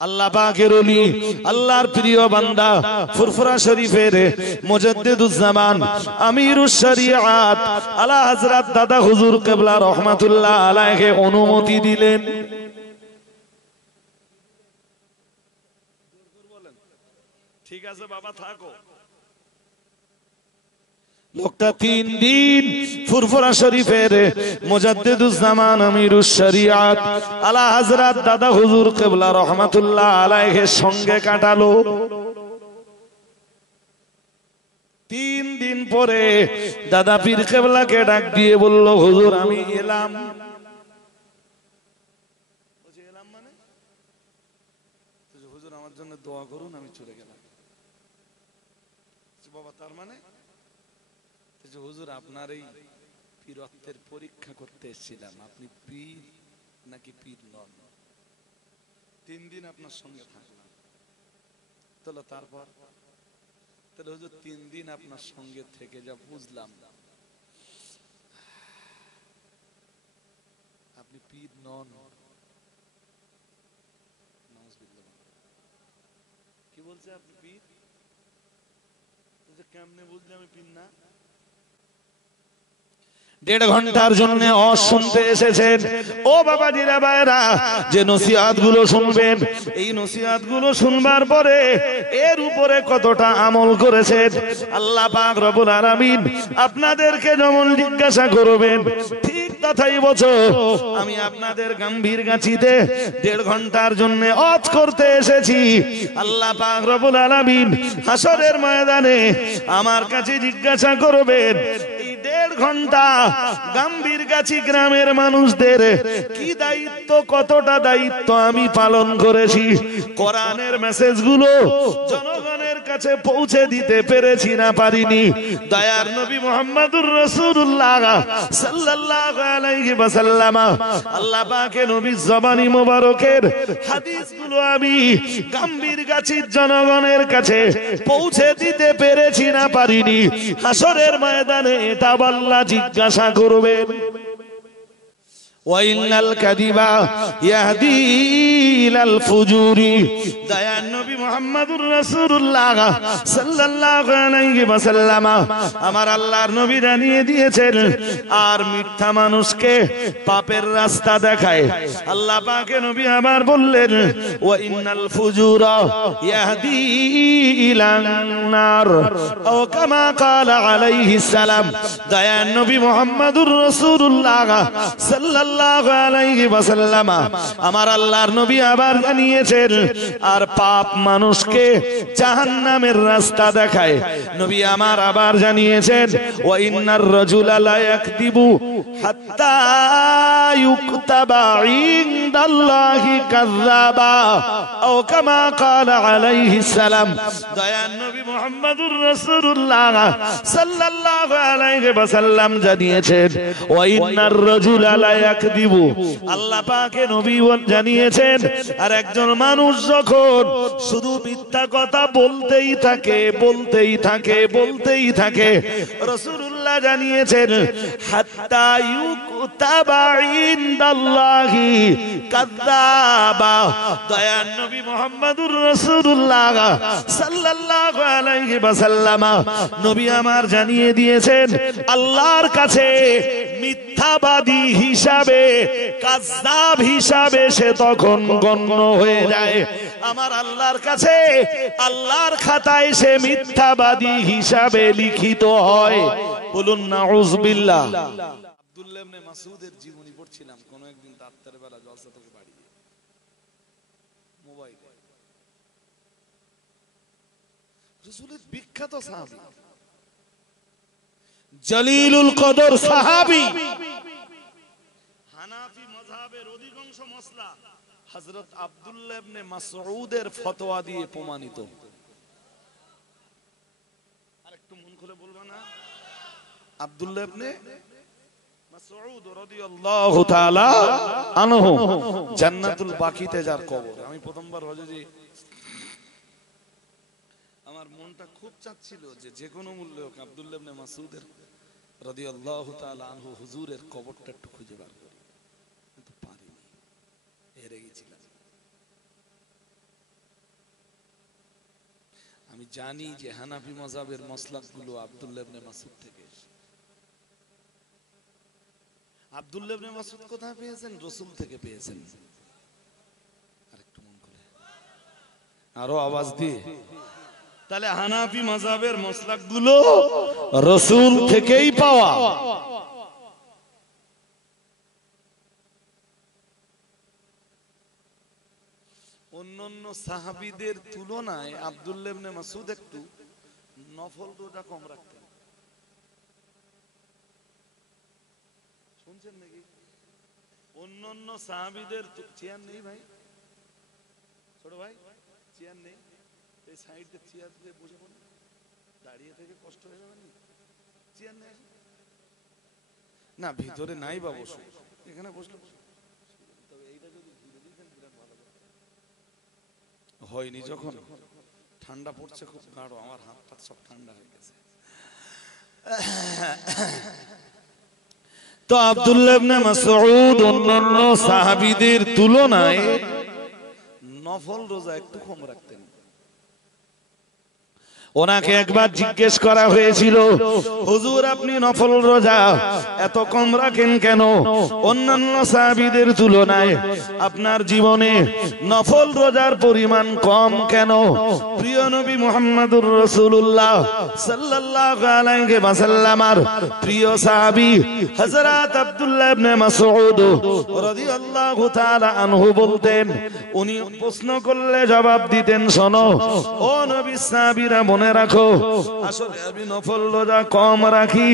আল্লাহ পাকের ওলি, আল্লাহর প্রিয় বান্দা, ফুরফুরা শরীফের মুজাদ্দিদুজ্জামান, আমিরুশ শরিয়াত আলা হযরত দাদা হুজুর কিবলা রাহমাতুল্লাহ আলাইহি অনুমতি দিলেন। ঠিক আছে বাবা, থাকো। লোকটা 3 দিন ফুরফুরা শরীফের মুজাদ্দিদুজ্জামান আমিরুশ শরিয়াত আলা হযরত দাদা হুজুর কিবলা রাহমাতুল্লাহ আলাইহির সঙ্গে কাটালো। 3 দিন পরে দাদা পীর কিবলাকে ডাক দিয়ে বলল, হুজুর আমি এলাম। বলছে এলাম মানে? হুজুর আমার জন্য দোয়া করুন, আমি চলে গেলাম। বাবা তার মানে? হুজুর আপনার এই পীরত্বের পরীক্ষা করতে এসেছিলাম, আপনি পীর নাকি পীর নন। 3 দিন আপনার সঙ্গে থাকলাম, তাহলে তারপর তাহলে হুজুর 3 দিন আপনার সঙ্গে থেকে যা বুঝলাম আপনি পীর নন। কি বলছে আপনি পীর? কেমনে বুঝলে আমি পীর না? 1.5 ঘন্টার জন্য শুনতে এসেছেন। ও বাবাজিরা ভাইরা, যে নসিহত গুলো শুনবেন, এই নসিহত গুলো শুনবার পরে এর উপরে কতটা আমল করেছেন আল্লাহ পাক রব্বুল আলামিন আপনাদেরকে যেমন জিজ্ঞাসা করবেন, ঠিক তথাই বছর আমি আপনাদের গাম্ভীরগাছিতে 1.5 ঘন্টার জন্য ওয়াজ করতে এসেছি। আল্লাহ পাক রব্বুল আলামিন হাসরের ময়দানে আমার কাছে জিজ্ঞাসা করবেন, 1.5 ঘন্টা গাম্ভীরগাছি গ্রামের মানুষদের কি দায়িত্ব, কতটা দায়িত্ব আমি পালন করেছি, কোরআনের মেসেজগুলো জনগণের কাছে পৌঁছে দিতে পেরেছি না পারিনি। দয়ার নবী মুহাম্মদুর রাসূলুল্লাহ সাল্লাল্লাহু আলাইহি ওয়াসাল্লাম আল্লাহ পাকের নবীর জবানি মোবারকের হাদিসগুলো আমি গাম্ভীরগাছির জনগণের কাছে পৌঁছে দিতে পেরেছি না পারিনি। হাসরের ময়দানে এটা আল্লাহ জিজ্ঞাসা করবেন। ওয়াইনাল কাযিবা ইয়াহদি ইলাল ফুজুরি। দয়ার নবী মুহাম্মদুর রাসূলুল্লাহ সাল্লাল্লাহু আলাইহি ওয়াসাল্লাম আমার আল্লাহর নবী জানিয়ে দিয়েছেন, আর মিথ্যা মানুষকে পাপের রাস্তা দেখায়। আল্লাহ পাকের নবী আবার বললেন, ওয়াইনাল ফুজুরা ইয়াহদি ইলান নার ও কামা ক্বালা আলাইহিস সালাম। দয়ার নবী মুহাম্মদুর রাসূলুল্লাহ সাল্লাল্লাহু আলাইহি ওয়াসাল্লাম আমার আল্লাহর নবী আবার জানিয়েছেন, আর পাপ মানুষকে জাহান্নামের রাস্তা দেখায়। নবী আমার আবার জানিয়েছেন, ওয়া ইন্নার রাজুলা লা ইয়াকদিবু হাত্তা ইউকতাবা ইনদাল্লাহি কাযাবা ও কামা ক্বালা আলাইহিস সালাম। দয়ার নবী মুহাম্মদুর রাসূলুল্লাহ সাল্লাল্লাহু আলাইহি ওয়াসাল্লাম জানিয়েছেন, ওয়া ইন্নার রাজুলা লা ইয়াকদিবু। আল্লাহ পাকের নবী জানিয়েছেন, আর একজন মানুষ যখন শুধু মিথ্যা কথা বলতেই থাকে, বলতেই থাকে, বলতেই থাকে, রাসূলুল্লাহ জানিয়েছেন, হাত্তা ইউকতাবা ইনদাল্লাহি কাযাবা। দয়ার নবী মুহাম্মদুর রাসূলুল্লাহ সাল্লাল্লাহু আলাইহি ওয়াসাল্লাম নবী আমার জানিয়ে দিয়েছেন, আল্লাহর কাছে মিথ্যাবাদী হিসাবে, কাযযাব হিসাবে সে তখন গণ্য হয়ে যায়। আমার আল্লাহর কাছে, আল্লাহর খাতায় সে মিথ্যাবাদী হিসাবে লিখিত হয়। বলুন নাউযুবিল্লাহ। আব্দুল্লাহ ইবনে মাসউদের জীবনী পড়ছিলাম কোন একদিন রাতের বেলা জলসা থেকে বাড়ি মোবাইলে। রাসূলের বিখ্যাত সাহাবী, জলিলুল কদর সাহাবী, হানাফি মাযহাবের অধিকাংশ মাসলা হযরত আব্দুল্লাহ ইবনে মাসউদের ফতোয়া দিয়ে প্রমাণিত। আরেকটু মন খুলে বলবা না? আব্দুল্লাহ ইবনে মাসউদ রাদিয়াল্লাহু তাআলা আনহু জান্নাতুল বাকিতে যার কবর। আমি প্রথমবার হজে আমার মনটা খুব চাচ্ছিল যে কোনো মূল্যে হোক আব্দুল্লাহ ইবনে মাসউদের রাদিয়াল্লাহু তাআলা আনহু হুজুরের কবরটা একটু খুঁজে বার করি, কিন্তু পারিনি, হেরে গেছিলাম। আমি জানি যে হানাফি মাযহাবের মাসলাকগুলো আব্দুল্লাহ ইবনে মাসউদ থেকে এসেছে। আব্দুল্লাহ ইবনে মাসউদ কোথায় পেয়েছেন? রাসূল থেকে পেয়েছেন। আরেকটু মন করে আরো আওয়াজ দিয়ে, তাহলে হানাফি মাযহাবের মাসলাকগুলো রাসূল থেকেই পাওয়া। অন্যান্য সাহাবীদের তুলনায় আব্দুল্লাহ ইবনে মাসউদ একটু নফল রোজা কম রাখতেন। শুনছেন নাকি? অন্যান্য সাহাবীদের চেয়ার নেই ভাই, ছোট ভাই চেয়ার নেই, এই সাইডে চেয়ার দিয়ে বসে পড়ুন, দাঁড়িয়ে থেকে কষ্ট হয়ে যাবে না। চেয়ার নেই না, ভিতরে নাই বা বসে, এখানে বসলে তবে এইটা যদি ঘুরে দিতেন বিরাট ভালো হয়নি। যখন ঠান্ডা পড়ছে খুব গাঢ়, আমার হাত পাত সব ঠান্ডা হয়ে গেছে। তো আব্দুল্লাহ ইবনে মাসউদ অন্যান্য সাহাবীদের তুলনায় নফল রোজা একটু কম রাখতেন। ওনাকে একবার জিজ্ঞেস করা হয়েছিল, হুজুর আপনি নফল রোজা এত কম রাখেন কেন? অন্যান্য সাহাবীদের তুলনায় আপনার জীবনে নফল রোজার পরিমাণ কম কেন? প্রিয় নবী মুহাম্মদুর রাসূলুল্লাহ সাল্লাল্লাহু আলাইহি ওয়াসাল্লামের প্রিয় সাহাবী হযরত আব্দুল্লাহ ইবনে মাসউদ রাদিয়াল্লাহু তাআলা আনহু বলতেন, উনি প্রশ্ন করলে জবাব দিতেন, শোনো ও নবী সাহাবীরা মনে রাখো, আসলে আমি নফল রোজা কম রাখি,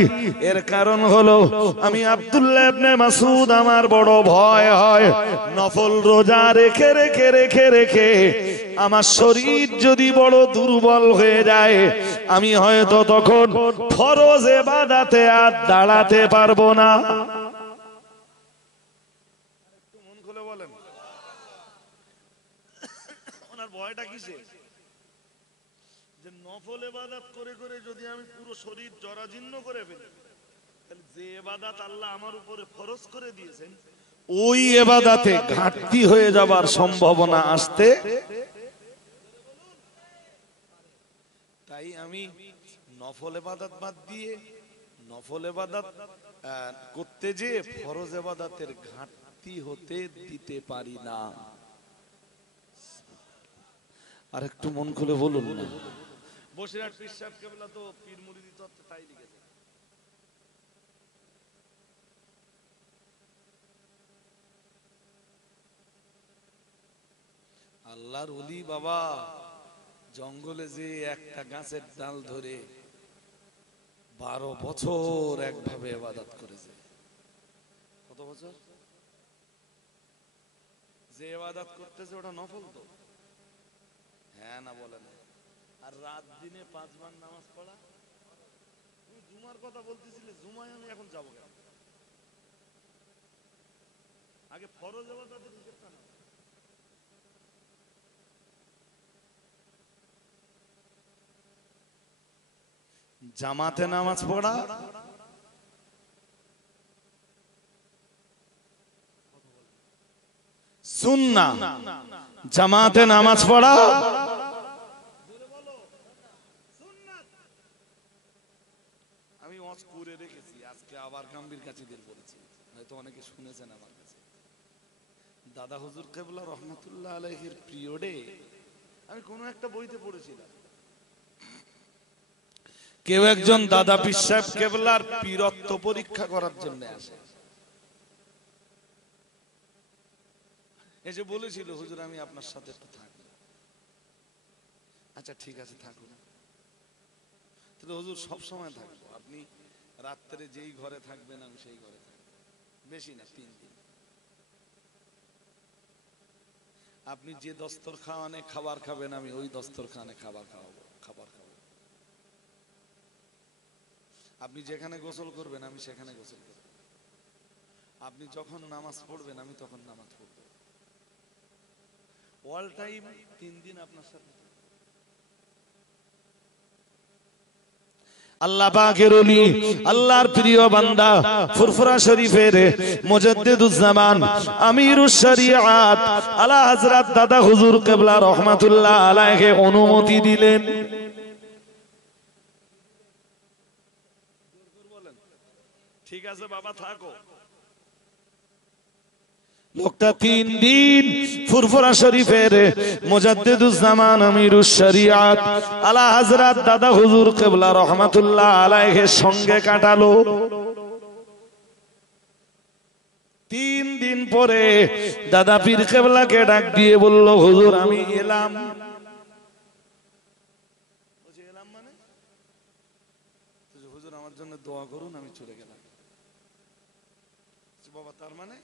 এর কারণ হলো আমি আব্দুল্লাহ ইবনে মাসউদ আমার বড় ভয় হয় নফল রোজা রেখে রেখে রেখে রেখে আমার শরীর যদি বড় দুর্বল হয়ে যায়, আমি হয়তো তখন ফরজ ইবাদতে আর দাঁড়াতে পারবো না। একটু মন খুলে বলেন, ওনার ভয়টা কিসে? যে নফল ইবাদত করে করে যদি আমি পুরো শরীর জরাজীর্ণ করে ফেলি, তাহলে যে ইবাদত আল্লাহ আমার উপরে ফরজ করে দিয়েছেন ওই ইবাদতে ঘাটতি হয়ে যাবার সম্ভাবনা আসতে, তাই আমি নফল ইবাদত বাদ দিয়ে নফল ইবাদত করতে যে ফরজ ইবাদতের ঘাটতি হতে দিতে পারি না। আর একটু মন খুলে বলুন না। বসিরহাট পীর সাহেব কেবলা তো পীর মুরিদি তত্ত্বে তাই লিখেছে। আল্লাহর ওলি বাবা জঙ্গলে যে একটা গাছের ডাল ধরে 12 বছর একভাবে ইবাদত করেছে। কত বছর? যে ইবাদত করতেছে ওটা নফল তো? হ্যাঁ না বলেন। আর রাত দিনে 5 বার নামাজ পড়া। তুমি জুমার কথা বলতেছিলে, জুমায় আমি এখন যাবো কেন? আগে ফরজ ইবাদতের হিসাবটা না। জামাতে নামাজ পড়া, সুন্নাহ। জামাতে নামাজ পড়া আমি ওয়াজ করে রেখেছি, আজকে আবার গাম্ভীর কাছে দিয়ে বলেছি, হয়তো অনেকে শুনেছেন আমার কাছে। দাদা হুজুর কেবলা রহমাতুল্লাহ আলাইহির পিরিয়ডে আমি কোনো একটা বইতে পড়েছিলাম, কেউ একজন দাদা পীর সাহেব কেবলার পীরত্ব পরীক্ষা করার জন্য আসে, এসে বলেছিল, হুজুর আমি আপনার সাথে একটু থাকবো। আচ্ছা ঠিক আছে থাকুন। তাহলে হুজুর সব সময় থাকবো, আপনি রাত্রে যেই ঘরে থাকবেন আমি সেই ঘরে থাকবো, বেশি না 3 দিন। আপনি যে দস্তরখানে খাবার খাবেন আমি ওই দস্তরখানে খাবার খাওয়াবো। আপনি যেখানে গোসল করবেন আমি সেখানে গোসল করব। আপনি যখন নামাজ পড়বেন আমি তখন নামাজ পড়ব। অল টাইম 3 দিন আপনার সাথে। আল্লাহ পাকের ওলি, আল্লাহর প্রিয় বান্দা, ফুরফুরা শরীফের মুজাদ্দিদুজ্জামান, আমিরুশ শরিয়াত আলা হযরত দাদা হুজুর কিবলা রহমাতুল্লাহ আলাইহি অনুমতি দিলেন। ঠিক আছে বাবা থাকো। লোকটা 3 দিন ফুরফুরা শরীফের মুজাদ্দিদুজ্জামান আমিরুশ শরিয়াত আলা হযরত দাদা হুজুর কিবলা রাহমাতুল্লাহ আলাইহির সঙ্গে কাটালো। 3 দিন পরে দাদা পীর কিবলাকে ডাক দিয়ে বলল, হুজুর আমি এলাম। বলছে এলাম মানে? হুজুর আমার জন্য দোয়া করুন, আমি চলে গেলাম। বাবা তার মানে?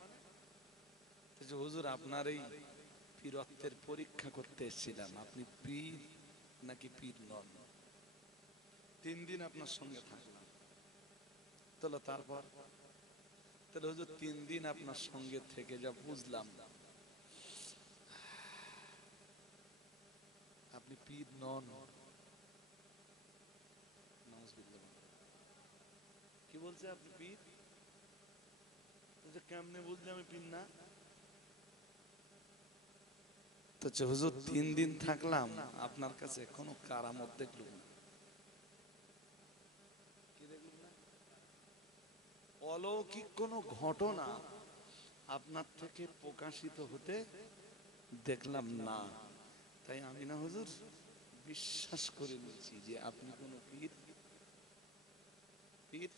হুজুর আপনার এই পীরত্বের পরীক্ষা করতে এসেছিলাম, আপনি পীর নাকি পীর নন। 3 দিন আপনার সঙ্গে থাকলাম, তাহলে তারপর তাহলে হুজুর 3 দিন আপনার সঙ্গে থেকে যা বুঝলাম আপনি পীর নন। কি বলছে আপনি পীর? কেমনে বুঝলে আমি পীর না? তো হুজুর 3 দিন থাকলাম, আপনার কাছে কোনো কারামত দেখলাম না। অলৌকিক কোন ঘটনা আপনার থেকে প্রকাশিত হতে দেখলাম না। তাই আমি না হুজুর বিশ্বাস করে নিয়েছি যে আপনি কোন পীর। পীর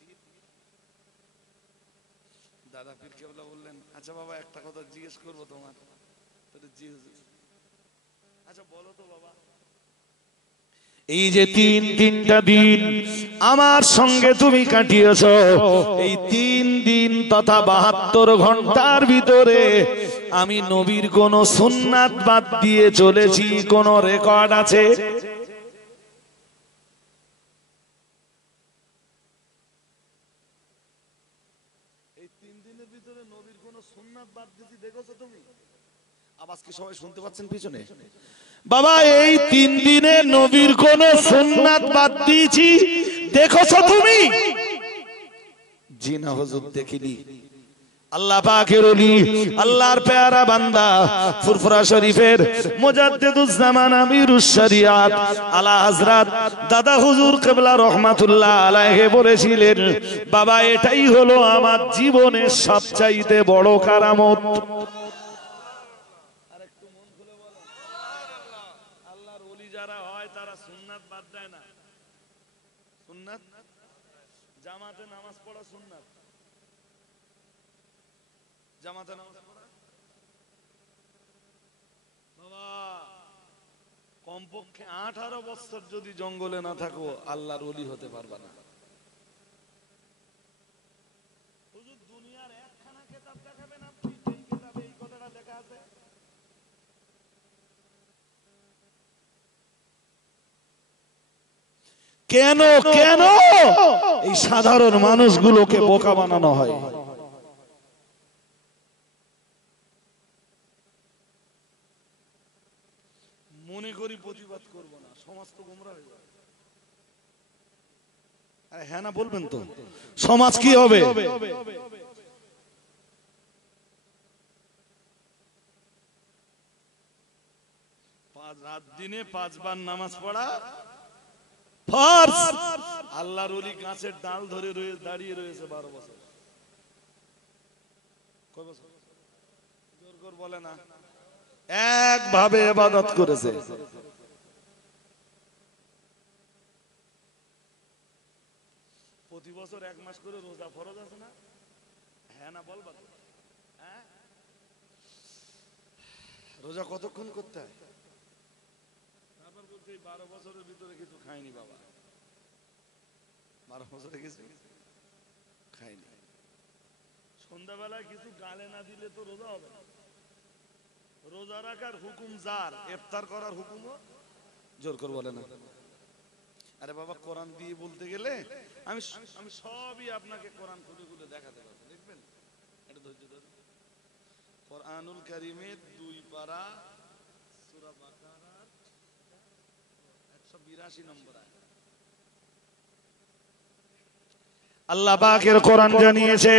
দাদা পীর কেবলা বললেন, আচ্ছা বাবা একটা কথা জিজ্ঞেস করবো তোমার। জি হুজুর। আচ্ছা বলো তো বাবা, এই যে 3টা দিন আমার সঙ্গে তুমি কাটিয়েছো, এই 3 দিন তথা 72 ঘন্টার ভিতরে আমি নবীর কোন সুন্নাত বাদ দিয়ে চলেছি কোন রেকর্ড আছে? এই 3 দিনের ভিতরে নবীর কোন সুন্নাত বাদ দিয়েছি দেখেছো তুমি? আওয়াজ কি সবাই শুনতে পাচ্ছেন পিছনে? বাবা এই 3 দিনে নবীর কোন সুন্নাত বাদ দিয়েছি দেখেছো তুমি? জি না হুজুর দেখিনি। আল্লাহ পাকের ওলি, আল্লাহর পেয়ারা বান্দা ফুরফুরা শরীফের মুজাদ্দিদুজ্জামান আমিরুশ শরিয়াত আলা হযরত দাদা হুজুর কিবলা রাহমাতুল্লাহ আলাইহি বলেছিলেন, বাবা এটাই হলো আমার জীবনের সবচাইতে বড় কারামত। যারা হয় তারা সুন্নাত বাদ দেয় না। সুন্নাত জামাতে নামাজ পড়া সুন্নাত, জামাতে নামাজ পড়া বাবা কমপক্ষে 18 বছর যদি জঙ্গলে না থাকো আল্লাহর ওলি হতে পারবা না। হুজুর দুনিয়ার একখানা কিতাব দেখাবেন আপনি যেই কিতাবে এই কথাটা লেখা আছে? কেন কেন এই সাধারণ মানুষগুলোকে বোকা বানানো হয়? মনে করি প্রতিবাদ করব না, সমাজ তো গোমরা হয়ে যাবে। হ্যাঁ না বলবেন তো, সমাজ কি হবে? রাত দিনে 5 বার নামাজ পড়া ফরজ। আল্লাহর ওলি গাছের ডাল ধরে দাঁড়িয়ে রয়েছে 12 বছর। কয় বছর? জোর করে বলে না, একভাবে ইবাদত করেছে। প্রতি বছর 1 মাস করে রোজা ফরজ আছে না? হ্যাঁ না বলবা তো? হ্যাঁ রোজা কতক্ষণ করতে হয়? তারপর বলছে 12 বছরের ভিতরে কিছু খাইনি বাবা। 12 বছরে কিছু খাইনি। সন্ধ্যাবেলায় কিছু গালে না দিলে তো রোজা হবে না। রোজা রাখার হুকুম যার, ইফতার করার হুকুমও জোর করে বলে না। আরে বাবা কোরআন দিয়ে বলতে গেলে আমি আমি সবই আপনাকে কোরআন খুলে খুলে দেখাতে পারবো, দেখবেন? এটা ধৈর্য ধরুন। কোরআনুল কারীমের 2 পারা সূরা বাকারার 182 নম্বর আয়াত। আল্লাহ পাকের কোরআন জানিয়েছে,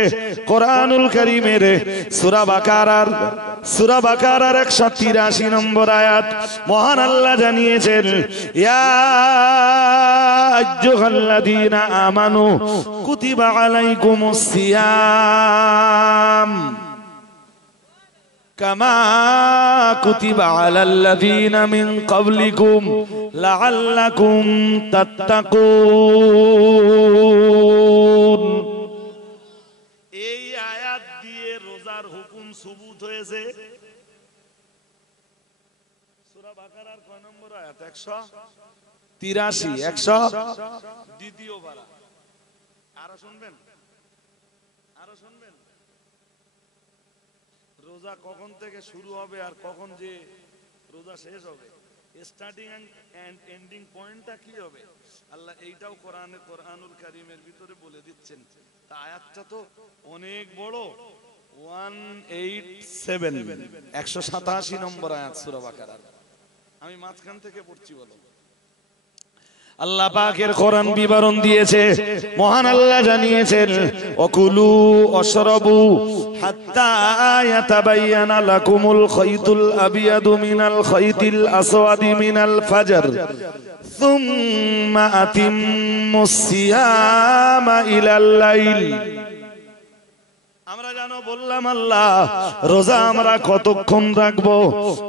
কোরআনুল কারীমের সূরা বাকারার 183 নম্বর আয়াত মহান আল্লাহ জানিয়েছেন, ইয়া আইয়ুহাল্লাযীনা আমানু কুতিবা আলাইকুমুস সিয়াম কামা কুতিবা আলাল্লাযীনা মিন ক্বাবলিকুম লাআল্লাকুম তাত্তাকুন। এই আয়াত দিয়ে রোজার হুকুম সুবুত হয়েছে। সূরা বাকারার কয় নম্বর আয়াত? 183 100 দ্বিতীয় পারা। আরো শুনবেন? রোজা কখন থেকে শুরু হবে আর কখন যে রোজা শেষ হবে, স্টার্টিং এন্ড এন্ডিং পয়েন্টটা কি হবে, আল্লাহ এইটাও কোরআনুল কারীমের ভিতরে বলে দিচ্ছেন। তা আয়াতটা তো অনেক বড়, 187 নম্বর আয়াত সূরা বাকারার। আমি মাঝখান থেকে পড়ছি, বলো। আল্লাহ পাকের কোরআন বিবরণ দিয়েছে, মহান আল্লাহ জানিয়েছেন, ওকুলু ওয়াশরাবু হাত্তা ইয়াতাবায়ানা লাকুমুল খাইতুল আবিয়াদু মিনাল খাইতিল আসওয়াদি মিনাল ফাজর সুম্মা আতিম্মুস সিয়ামা ইলাল লাইল। আমরা জানো বললাম আল্লাহ রোজা আমরা কতক্ষণ রাখবো?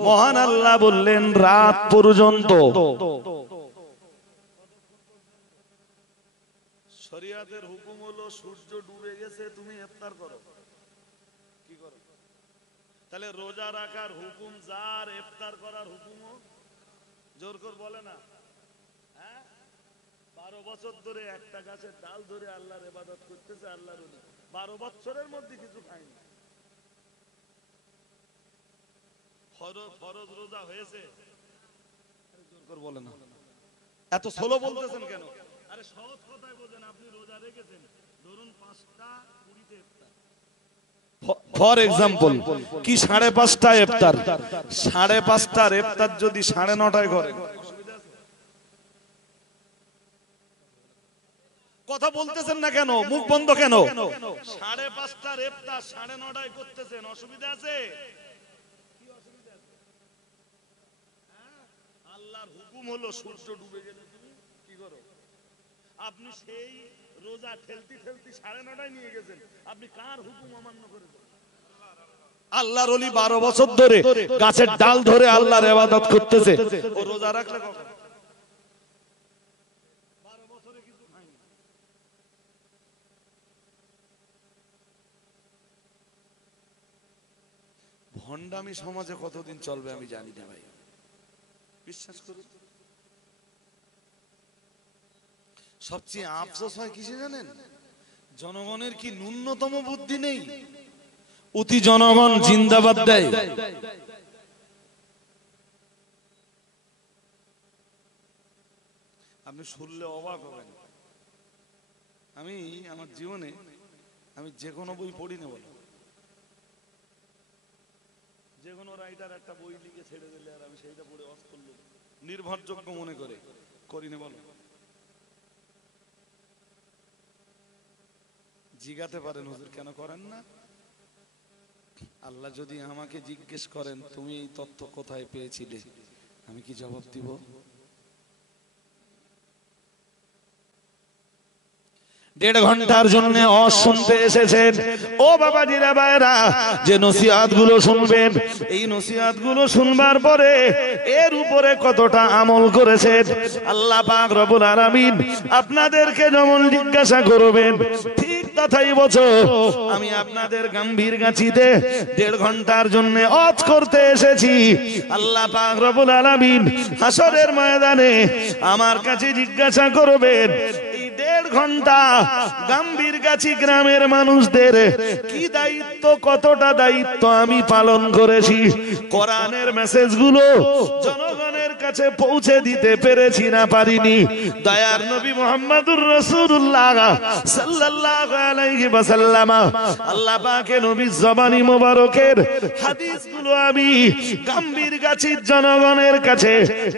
মহান আল্লাহ বললেন রাত পর্যন্ত। শরীয়তের হুকুম হলো সূর্য ডুবে গেছে তুমি ইফতার করো, কি করো? তাহলে রোজা রাখার হুকুম যার, ইফতার করার হুকুমও জোর করে বলে না। 12 বছর ধরে একটা গাছের ডাল ধরে আল্লাহর ইবাদত করতেছে আল্লাহর ওলি, 12 বছরের মধ্যে কিছু খায়নি। ফরজ রোজা হয়েছে, জোর করে বলে না। এত স্লো বলতেছেন কেন? আরে সহজ কথাই বোঝেন। আপনি রোজা রেখেছেন, ধরুন 5টা 20 ইফতার, ফর এক্সাম্পল কি 5:30টা ইফতার, 5:30টার ইফতার যদি 9:30টায় করেন, অসুবিধা আছে? কথা বলতেছেন না কেন? মুখ বন্ধ কেন? 5:30টার ইফতার 9:30টায় করতেছেন, অসুবিধা আছে? কি অসুবিধা আছে? আল্লাহর হুকুম হলো সূর্য ডুবে গেলে তুমি কি করো? আপনি সেই রোজা ঠেলতি 9:30টায় নিয়ে গেছেন, আপনি কার হুকুম অমান্য করেছেন? আল্লাহর ওলি 12 বছর ধরে গাছের ডাল ধরে আল্লাহর ইবাদত করতেছে, ও রোজা রাখলে কখন? 12 বছরে কিছু খায়নি। ভণ্ডামি সমাজে কতদিন চলবে আমি জানি না ভাই, বিশ্বাস করুন। সবচেয়ে আফসোস হয় কিসে জানেন? জনগণের কি ন্যূনতম বুদ্ধি নেই? অতি জনগণ জিন্দাবাদ দেয়। আপনি শুনলে অবাক হবেন। আমি আমার জীবনে আমি যে কোনো বই পড়ি না, বলো, যে কোনো রাইটার একটা বই লিখে ছেড়ে দিলে আর আমি সেইটা পড়ে ওয়াজ করলে নির্ভরযোগ্য মনে করে করি না, বলো। জিজ্ঞাতে পারেন হুজুর কেন করেন না? আল্লাহ যদি আমাকে জিজ্ঞেস করেন তুমি এই তথ্য কোথায় পেয়েছিলে, আমি কি জবাব দিব? দেড় ঘন্টার জন্য শুনতে এসেছেন ও বাবাজিরা ভাইরা, যে নসিহত গুলো শুনবেন, এই নসিহত গুলো শুনবার পরে এর উপরে কতটা আমল করেছেন আল্লাহ পাক রব্বুল আলামিন আপনাদেরকে যেমন জিজ্ঞাসা করবেন, ঠিক তথাই বছর আমি আপনাদের গম্ভীর গাছিতে 1.5 ঘন্টার জন্য ওয়াজ করতে এসেছি। আল্লাহ পাক রব্বুল আলামিন হাসরের ময়দানে আমার কাছে জিজ্ঞাসা করবেন, 1.5 ঘন্টা গাম্ভীরগাছি গ্রামের মানুষদের কি দায়িত্ব, কতটা দায়িত্ব আমি পালন করেছি, কোরআনের মেসেজগুলো জনগণের কাছে পৌঁছে দিতে পেরেছি না পারিনি। দয়ার নবী মুহাম্মদুর রাসূলুল্লাহ সাল্লাল্লাহু আলাইহি ওয়াসাল্লাম আল্লাহ পাকের নবীর জবানি মোবারকের হাদিসগুলো আমি গাম্ভীরগাছির জনগণের কাছে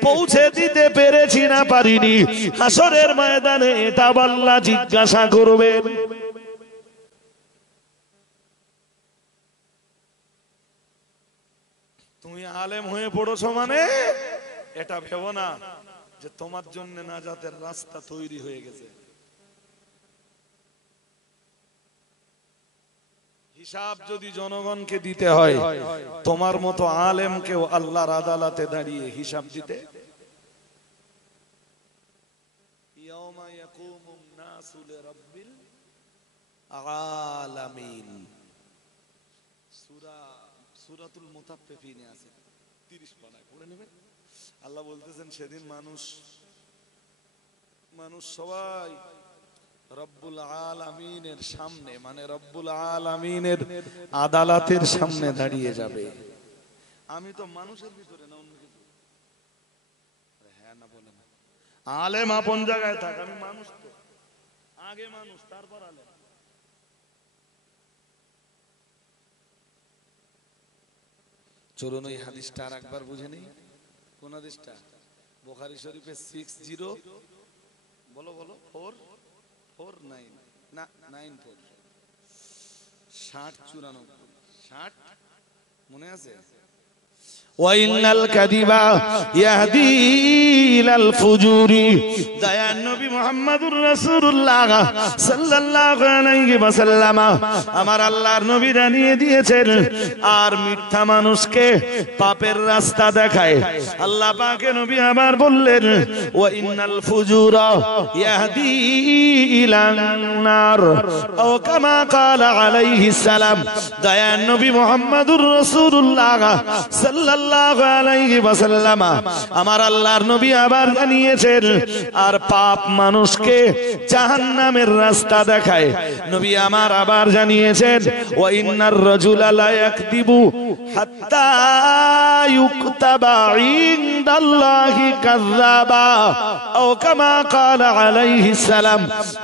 পৌঁছে দিতে পেরেছি না পারিনি। হাসরের ময়দানে এটা আল্লাহ জিজ্ঞাসা করবেন। আলেম হয়ে পড়েছো মানে এটা ভেবো না যে তোমার জন্য নাজাতের রাস্তা তৈরি হয়ে গেছে। হিসাব যদি জনগণকে দিতে হয়, তোমার মতো আলেমকেও আল্লাহর আদালতে দাঁড়িয়ে হিসাব দিতে। ইয়াউমা ইয়াকুমুন নাসু লিরাব্বিল আলামিন, সূরাতুল মুতাফফিফিনে আছে 30 পারায় পড়ে নেবেন। আল্লাহ বলতেছেন সেদিন মানুষ সবাই রব্বুল আলামিনের সামনে, মানে রব্বুল আলামিনের আদালতের সামনে দাঁড়িয়ে যাবে। আমি তো মানুষের ভিতরে না অন্য কিছু। হ্যাঁ না বলেন, আলেম আপন জায়গায় থাক, আমি মানুষ তো, আগে মানুষ তারপর আলেম। চলুন ওই হাদিসটা আর একবার বুঝে নেই। কোন হাদিসটা? বুখারী শরীফে 60 বলো 449 না 94 60 মনে আছে? ওয়াইনাল কাযিবা ইয়াহদি ইলাল ফুজুরি, দয়ার নবী মুহাম্মদুর রাসূলুল্লাহ সাল্লাল্লাহু আলাইহি ওয়াসাল্লাম আমার আল্লাহর নবী জানিয়ে দিয়েছেন, আর মিথ্যা মানুষকে পাপের রাস্তা দেখায়। আল্লাহ পাকে নবী আবার বললেন ওয়াইনাল ফুজুরা ইয়াহদি ইলান নার, ও কামা ক্বালা আলাইহিস সালাম। দয়ার নবী মুহাম্মদুর রাসূলুল্লাহ সাল্লাল্লাহু আলাইহি ওয়াসাল্লাম আমার আল্লাহর নবী আবার জানিয়েছেন, আর পাপ মানুষকে জাহান্নামের রাস্তা দেখায়। নবী আমার আবার জানিয়েছেন ওয়া ইন্নার রাজুলা লা ইয়াকদিবু হাত্তা ইউকতাবা ইনদাল্লাহি কাযাবা, ও কামা ক্বালা আলাইহিস সালাম।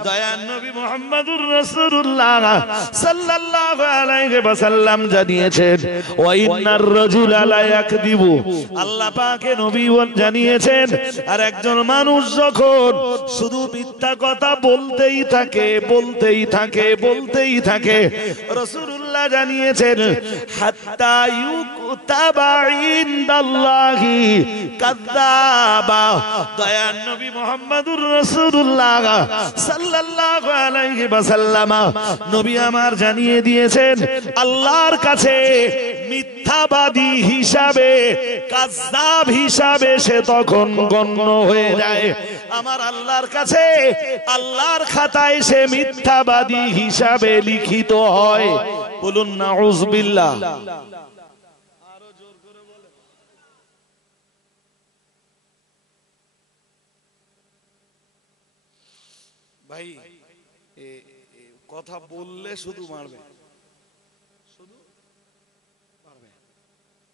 দয়ার নবী মুহাম্মদুর রাসূলুল্লাহ সাল্লাল্লাহু আলাইহি ওয়াসাল্লাম জানিয়েছেন ওয়া ইন্নার রাজুলা লা দিবু, আল্লাহ পাকে নবী জানিয়েছেন, আর একজন মানুষ যখন শুধু মিথ্যা কথা বলতেই থাকে রাসূলুল্লাহ জানিয়েছেন হাত্তা ইউকতাবা ইনদাল্লাহি কাযাবা। দয়ার নবী মুহাম্মদুর রাসূলুল্লাহ সাল্লাল্লাহু আলাইহি ওয়াসাল্লাম নবী আমার জানিয়ে দিয়েছেন, আল্লাহর কাছে মিথ্যাবাদী হিসাবে, কাযযাব হিসাবে সে তখন গণ্য হয়ে যায়। আমার আল্লাহর কাছে, আল্লাহর খাতায় সে মিথ্যাবাদী হিসাবে লিখিত হয়। বলুন নাউযুবিল্লাহ। আরো জোর করে বলেন। ভাই কথা বললে শুধু মারবে,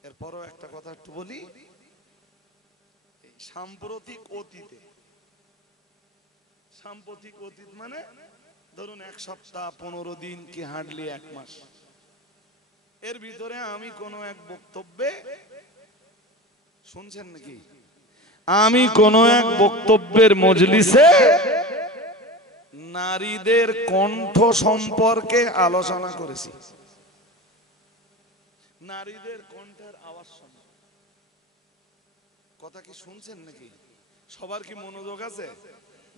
এরপরও একটা কথা একটু বলি। সাম্প্রতিক অতীত মানে ধরুন 1 সপ্তাহ 15 দিন কি হার্ডলি 1 মাস, এর ভিতরে আমি কোনো এক বক্তব্যে শুনছেন নাকি, আমি কোনো এক বক্তব্যের মজলিসে নারীদের কণ্ঠ সম্পর্কে আলোচনা করেছি। নারীদের কণ্ঠের আওয়াজ শোনা, কথা কি শুনছেন নাকি? সবার কি মনোযোগ আছে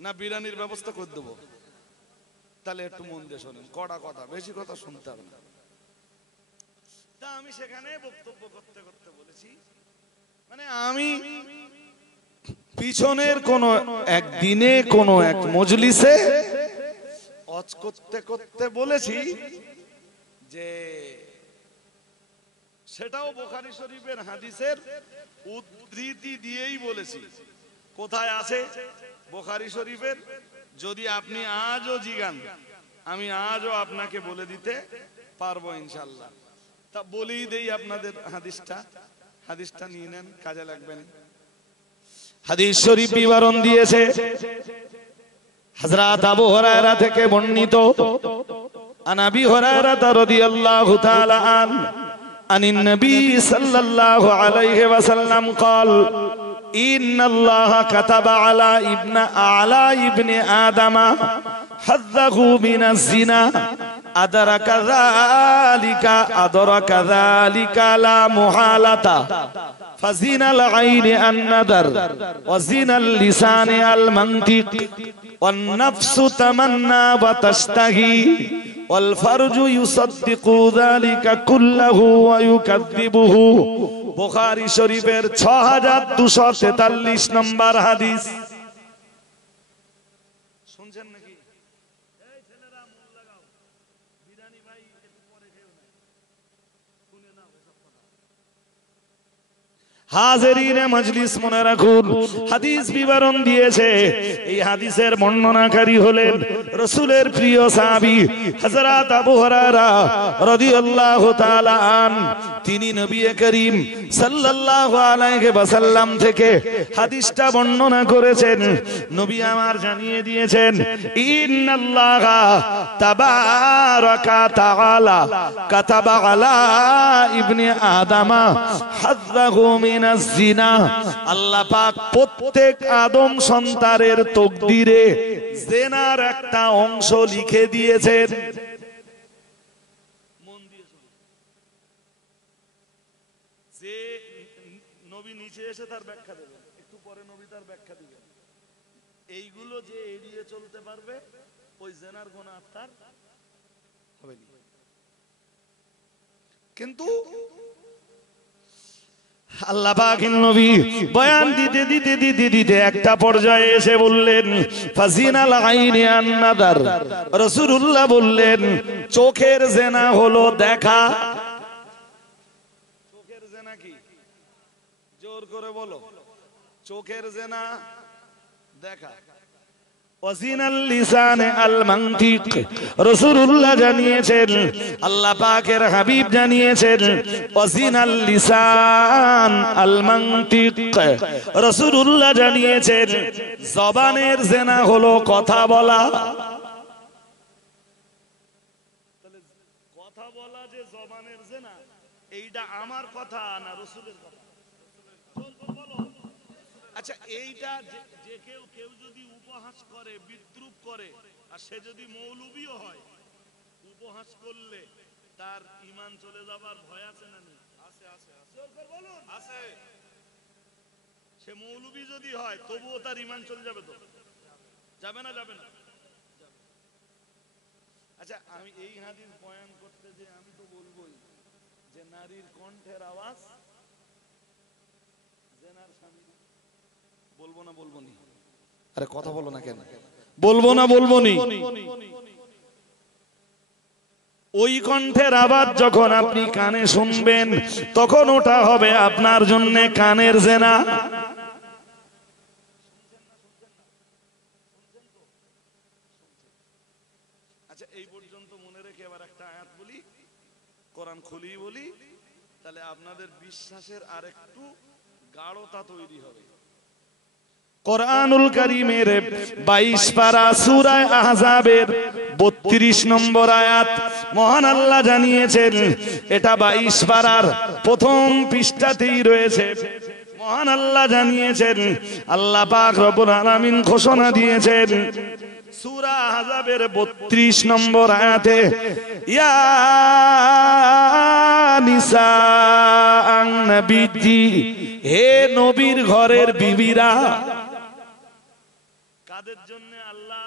না বিরানির ব্যবস্থা করে দেবো? তাহলে একটু মন দিয়ে শোনেন, কড়া কথা, বেশি কথা শুনতে হবে না। তা আমি সেখানে বক্তব্য করতে বলেছি, মানে আমি পিছনের কোন একদিনে কোন এক মজলিসে ওয়াজ করতে বলেছি যে, সেটাও বুখারী শরীফের হাদিসের উদ্ধৃতি দিয়েই বলেছি। কোথায় আছে বুখারী শরীফের? যদি আপনি আজও জিগান, আমি আজও আপনাকে বলে দিতে পারবো ইনশাআল্লাহ। তা বলেই দেই আপনাদের হাদিসটা নিয়ে নেন, কাজে লাগবেন। হাদিস শরীফ বিবরণ দিয়েছে হযরত আবু হুরায়রা থেকে বর্ণিত, আন আবি হুরায়রা রাদিয়াল্লাহু তাআলা আনিন নবী সাল্লাল্লাহু আলাইহি ওয়াসাল্লাম قال إن الله كتب على ابن آدم حظه من الزنا আদরাকা যালিকা আদরাকা যালিকা লা মুহালাতা ফাজিনাল আইনি আন নাদার ওয়া জিনাল লিসানি আল মানতিক ওয়ান নাফসু তামান্না ওয়া তাশতাহি ওয়াল ফারজু ইউসাদ্দিকু যালিকা কুল্লাহু ওয়া ইউকাযযিবুহু। বুখারী শরীফের 6243 নম্বর হাদিস। শুনছেন নাকি? এই ছেলেরা মন লাগাও, বিরানি ভাই একটু পরে খেও না, শুনে নাও এসব কথা। হাজিরিনে মজলিস মনে রাখুন, হাদিস বিবরণ দিয়েছে, এই হাদিসের বর্ণনাকারী হলেন রাসূলের প্রিয় সাহাবী হযরত আবু হুরায়রা রাদিয়াল্লাহু তাআলা আন। তিনি নবী করিম সাল্লাল্লাহু আলাইহি ওয়াসাল্লাম থেকে হাদিসটা বর্ণনা করেছেন। নবী আমার জানিয়ে দিয়েছেন, ইন্নাল্লাহা তাবারাকা তাআলা কাতাবা আলা ইবনে আদামা হাযযাহু মিনাজ জিনা। আল্লাহ পাক প্রত্যেক আদম সন্তানের তকদিরে জিনার একটা অংশ লিখে দিয়েছেন। মন দিয়ে শুনুন, যে নবী নিচে এসে তার ব্যাখ্যা দেবেন, একটু পরে নবী তার ব্যাখ্যা দিবেন। এইগুলো যে এড়িয়ে চলতে পারবে ওই জিনার গুনাহ তার হবে না। কিন্তু আল্লাহ পাকের নবী বয়ান দিতে দিতে দিতে দিতে একটা পর্যায়ে এসে বললেন, ফাজিনাল আইনি আন নাদার। রাসূলুল্লাহ বললেন, চোখের জিনা হলো দেখা। চোখের জিনা কি? জোর করে বলো। চোখের জিনা দেখা। ওয়াজিনাল লিসান আল মানতিক। রাসূলুল্লাহ জানিয়েছেন, আল্লাহ পাকের হাবিব জানিয়েছেন, ওয়াজিনাল লিসান আল মানতিক। রাসূলুল্লাহ জানিয়েছেন, জবানের জিনা হলো কথা বলা। তাহলে কথা বলা যে জবানের জিনা, এইটা আমার কথা না রাসূলের কথা? আচ্ছা, এইটা যে কেউ যদি উপহাস করে, বিদ্রুপ করে, আর সে যদি মৌলবীও হয়, উপহাস করলে তার ঈমান চলে যাবার ভয় আছে না নেই? আছে, আছে, বলুন আছে। সে মৌলবী যদি হয় তবুও তার ঈমান চলে যাবে তো? যাবে না? যাবে না? আচ্ছা, আমি এই হাদিস বয়ান করতে যে আমি তো বলবোই যে নারীর কণ্ঠের আওয়াজ জেনার স্বামী। বলবো না? বলবো নি? আরে কথা বলো না কেন? বলবো না? বলবো নি? ওই কণ্ঠের আওয়াজ যখন আপনি কানে শুনবেন, তখন ওটা হবে আপনার জন্য কানের জেনা। আচ্ছা, এই পর্যন্ত মনে রেখে এবার একটা আয়াত বলি, কোরআন খুলি বলি, তাহলে আপনাদের বিশ্বাসের আরেকটু গাঢ়তা তৈরি হবে। কোরআনুল কারীমের 22 পারা সূরা আহজাবের 32 নম্বর আয়াত মহান আল্লাহ জানিয়েছেন, এটা 22 পারার প্রথম পৃষ্ঠাতেই রয়েছে। মহান আল্লাহ জানিয়েছেন, আল্লাহ পাক রব্বুল আলামিন ঘোষণা দিয়েছেন সূরা আহজাবের 32 নম্বর আয়াতে, ইয়া নিসা আন নবীজি, হে নবীর ঘরের বিবিরা। কাদের জন্য আল্লাহ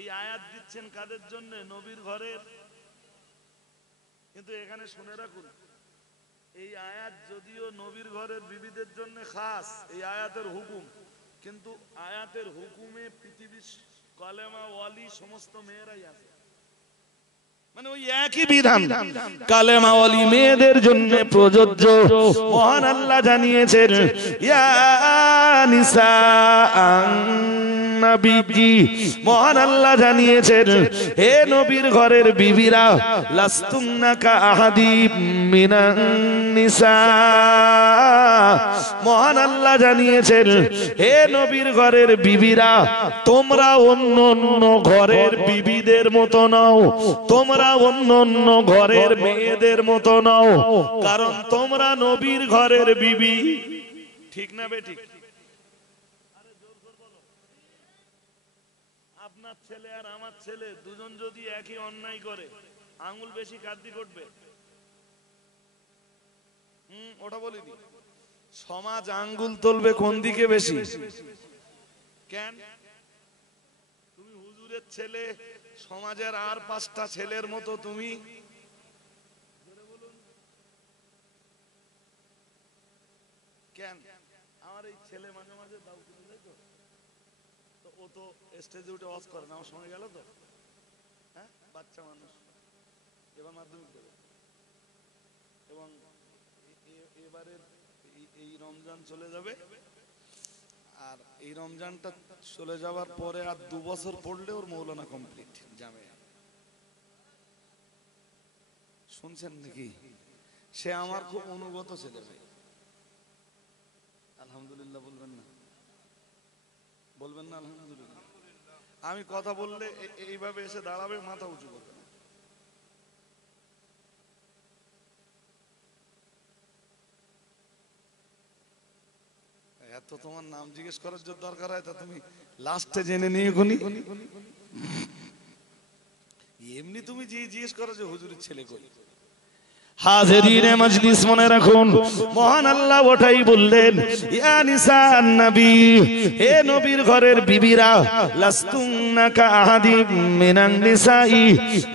এই আয়াত দিচ্ছেন? কাদের জন্য? নবীর ঘরের। কিন্তু এখানে শুনে রাখুন, এই আয়াত যদিও নবীর ঘরের বিবিদের জন্য খাস, এই আয়াতের হুকুম, কিন্তু আয়াতের হুকুমে পৃথিবীর কালেমা ওয়ালি সমস্ত মেয়েরাই আছে। মানে ওই একই বিধান কালেমা ওয়ালি মেয়েদের জন্য প্রযোজ্য। মহান আল্লাহ জানিয়েছেন, ইয়া নিসা নবীজি, মহান আল্লাহ জানিয়েছেন, হে নবীর ঘরের বিবিরা, লাস্তুন্না কা আহাদিম মিনান নিসা। মহান আল্লাহ জানিয়েছেন, হে নবীর ঘরের বিবিরা, তোমরা অন্য অন্য ঘরের বিবিদের মতো নও, তোমরা অন্য অন্য ঘরের মেয়েদের মতো নও, কারণ তোমরা নবীর ঘরের বিবি। ঠিক না বেঠিক? আপনার ছেলে আর আমার ছেলে দুজন যদি একই অন্যায় করে, আঙ্গুল বেশি কার দিকে উঠবে? ওটা বলিনি। সমাজ আঙ্গুল তুলবে কোন দিকে বেশি? কেন? তুমি হুজুরের ছেলে, সমাজের আর 5টা ছেলের মতো তুমি। কেন? আমার এই ছেলে মাঝে মাঝে দাও কিনে দেয় তো ও তো স্টেজে উঠে ওয়াজ করে না, আমার সময় গেল তো। হ্যাঁ, বাচ্চা মানুষ, এবার মাধ্যমিক দেবে। এবং এবারের এই রমজান চলে যাবে, আর এই রমজানটা চলে যাওয়ার পরে আর 2 বছর পড়লে ওর মৌলানা কমপ্লিট জামে। শুনছেন নাকি? সে আমার খুব অনুগত ছেলে ভাই। আলহামদুলিল্লাহ বলবেন না? বলবেন না আলহামদুলিল্লাহ? আমি কথা বললে এইভাবে এসে দাঁড়াবে, মাথা উঁচু করবে। এত তোমার নাম জিজ্ঞেস করার জন্য দরকার হয় তা তুমি লাস্টে জেনে নিয়ে কোনি। এমনি তুমি জিজ্ঞেস করো যে হুজুরের ছেলে কই। হাজিরিনে মজলিস মনে রাখুন, মহান আল্লাহ ওঠাই বললেন, ইয়া নিসান নবী, হে নবীর ঘরের বিবিরা, লাস্তুন্না কাআহাদিম মিনান নিসাই।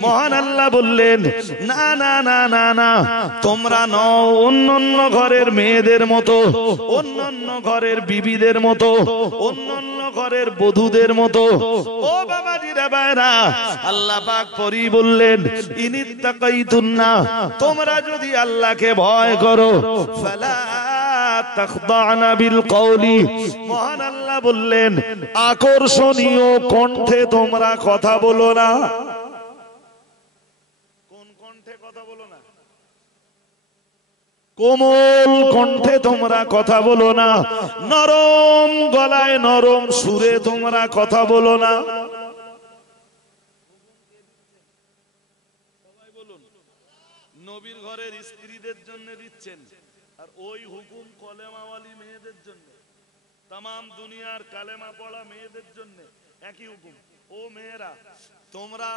মহান আল্লাহ বললেন, না না না না না, তোমরা নও অন্যান্য ঘরের মেয়েদের মতো, অন্যান্য ঘরের বিবিদের মতো, অন্যান্য ঘরের বধূদের মতো। ও বাবাজিরা ভাইরা, আল্লাহ পাক পরি বললেন, ইনিত্তাকাইতুন্না, তোমরা যদি আল্লাহকে ভয় করো, ফালা তাখদানা বিল কওলি, মহান আল্লাহ বললেন, আকর্ষণীয় কণ্ঠে তোমরা কথা বলো না। কোন কণ্ঠে কথা বলো না? কোমল কণ্ঠে তোমরা কথা বলো না, নরম গলায় নরম সুরে তোমরা কথা বলো না। নবীর ঘরের স্ত্রীদের জন্য দিচ্ছেন, আর ওই হুকুম কলেমাওয়ালি মেয়েদের জন্য, তামাম দুনিয়ার কালেমা পড়া মেয়েদের জন্য একই হুকুম। ও মেয়েরা, তোমরা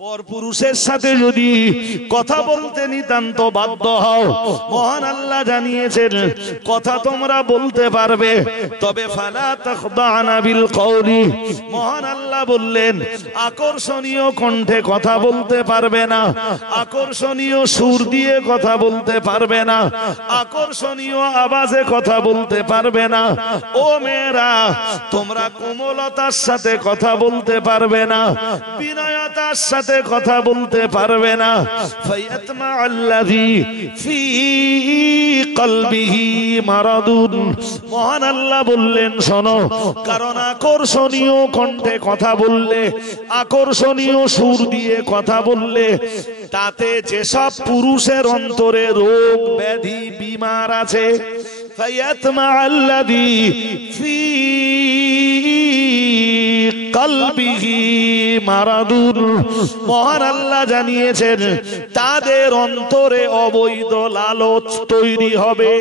পরপুরুষের সাথে যদি কথা বলতে নিতান্ত বাধ্য হও, মহান আল্লাহ জানিয়েছেন কথা তোমরা বলতে পারবে, তবে ফালা তাখদানা বিল কওলি, মহান আল্লাহ বললেন আকর্ষণীয় কণ্ঠে কথা বলতে পারবে না, আকর্ষণীয় সুর দিয়ে কথা বলতে পারবে না, আকর্ষণীয় আওয়াজে কথা বলতে পারবে না। ও মেয়েরা, তোমরা কোমলতার সাথে কথা বলতে পারবে না, বিনয়তার সাথে কথা বলতে পারবে না। ফায়াতমা আল্লাযী ফী কলবিহি মারাদুন, মহান আল্লাহ বললেন শোনো, কারণ আকর্ষণীয় কণ্ঠে কথা বললে, আকর্ষণীয় সুর দিয়ে কথা বললে, তাতে যেসব পুরুষের অন্তরে রোগ ব্যাধি বিমার আছে, ফায়াতমা আল্লাযী ফী কলবিহি মারাদুন, মহান আল্লাহ জানিয়েছেন তাদের অন্তরে অবৈধ লালচ তৈরি হবে।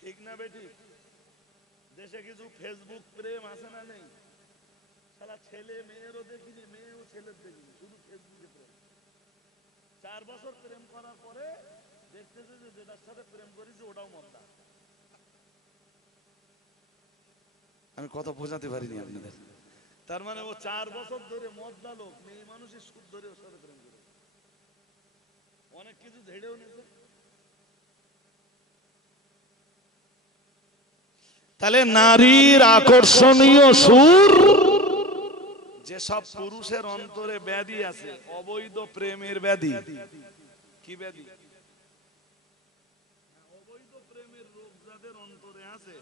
ঠিক না বেটি? দেশে কিছু ফেসবুক প্রেম আছে না নেই? শালা ছেলে মেয়েরও দেখিনি, মেয়েও ছেলের দেখিনি, শুধু ফেসবুকে প্রেম। 4 বছর প্রেম করার পরে দেখতেছে যে যেটার সাথে প্রেম করেছে ওটাও মদ্দা। আমি কথা বোঝাতে পারিনি আপনাদের। তার মানে ও 4 বছর ধরে মদ্দা লোক, মেয়ে মানুষের সুদ ধরে ওর সাথে প্রেম করে, অনেক কিছু ঝেড়েও নিয়েছে। তাহলে নারীর আকর্ষণীয় সুর, যেসব পুরুষের অন্তরে ব্যাধি আছে, অবৈধ প্রেমের ব্যাধি। কি ব্যাধি? অবৈধ প্রেমের রোগ যাদের অন্তরে আছে,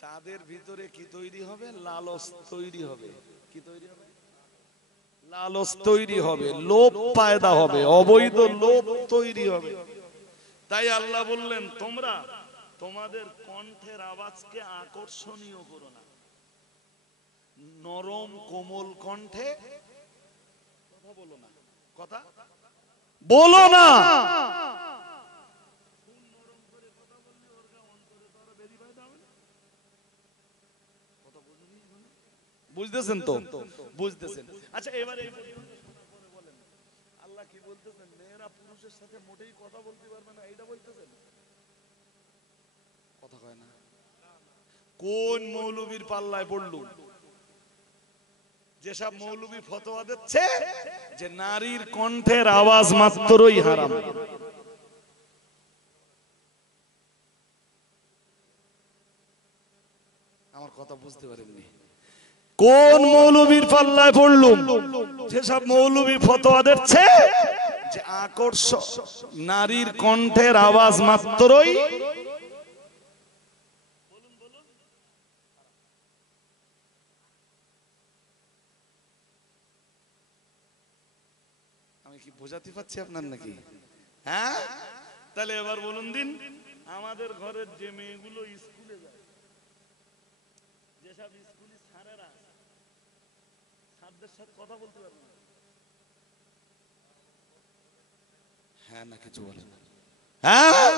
তাদের ভিতরে কি তৈরি হবে? লালস তৈরি হবে। কি তৈরি হবে? লালস তৈরি হবে, লোভ পয়দা হবে, অবৈধ লোভ তৈরি হবে। তাই আল্লাহ বললেন তোমরা তোমাদের কণ্ঠের আওয়াজকে আকর্ষণীয় করো না, নরম কোমল কণ্ঠে কথা বলো না, কথা বলো না। বুঝতেছেন তো? বুঝতেছেন। আচ্ছা, এবারে বলতেছেন মেয়েরা পুরুষের সাথে মোটেই কথা বলতে পারবে না, এইটা বলতেছেন? কথা কয় না। কোন মৌলবীর পাল্লায় পড়লুম? যেসব মৌলবী ফতোয়া দিচ্ছে যে নারীর কণ্ঠের আওয়াজ মাত্রই হারাম। আমার কথা বুঝতে পারেননি? কোন মৌলবীর পাল্লায় পড়লুম? যেসব মৌলবী ফতোয়া দিচ্ছে যে আকর্ষণ নারীর কণ্ঠের আওয়াজ মাত্রই। আমি কি বোঝাতে পারছি আপনার নাকি? হ্যাঁ, তাহলে এবার বলুন দিন, আমাদের ঘরের যে মেয়েগুলো স্কুলে যায়, যেসব স্কুলে স্যারেরা স্যারদের সাথে কথা বলতে পারবে না। হ্যাঁ না কিছু বলেন? হ্যাঁ,